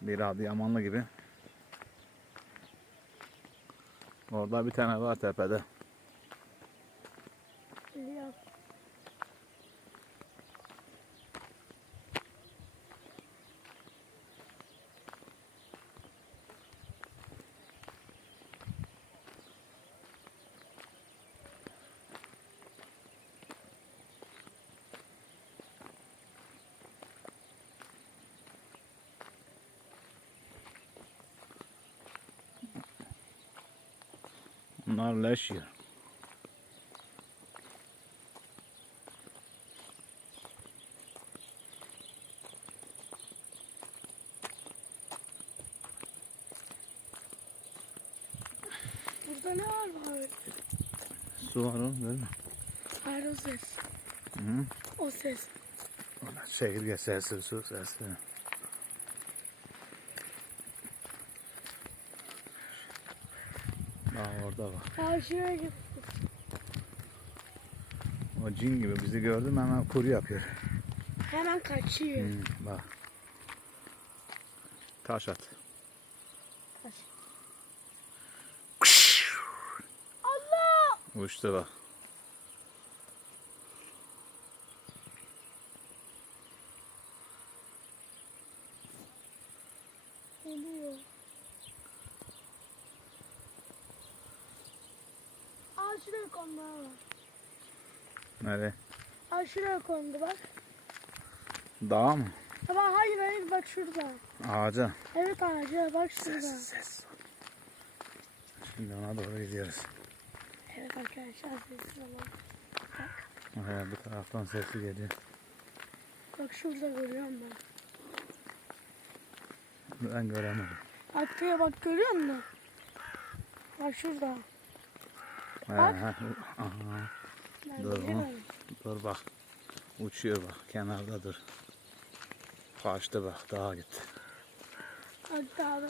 Bir Adıyamanlı gibi. Orada bir tane var tepede. Biliyorum. Bunlar leş yer. Burada ne var bari? Su var oğlum görmüyor Hayır o ses. Hı? O ses. Çekirge sesi, su sesi. Aa orada bak. Karşıya git. O cin gibi bizi gördü mü hemen kuru yapıyor. Hemen kaçıyor. Hı, bak. Taş at. Taş. Allah! Uçtu bak. Geliyor. Aa şuraya kondu ha. Nereye? Aa şuraya kondu bak. Dağa mı? Tamam hayır hayır bak şurada. Ağaca. Evet ağaca bak şurada. Ses. Şimdi ona doğru gidiyoruz. Evet arkadaşlar sessiz olun. Oraya bu taraftan sesi geliyor. Bak şurada görüyorum ben. Ben göremedim. Arkaya bak görüyor musun? Bak şurada. Bak. aha, Dur, görüyorum. dur bak. Uçuyor bak. Kenarda dur. Kaçtı bak. Dağa gitti. Bak daha da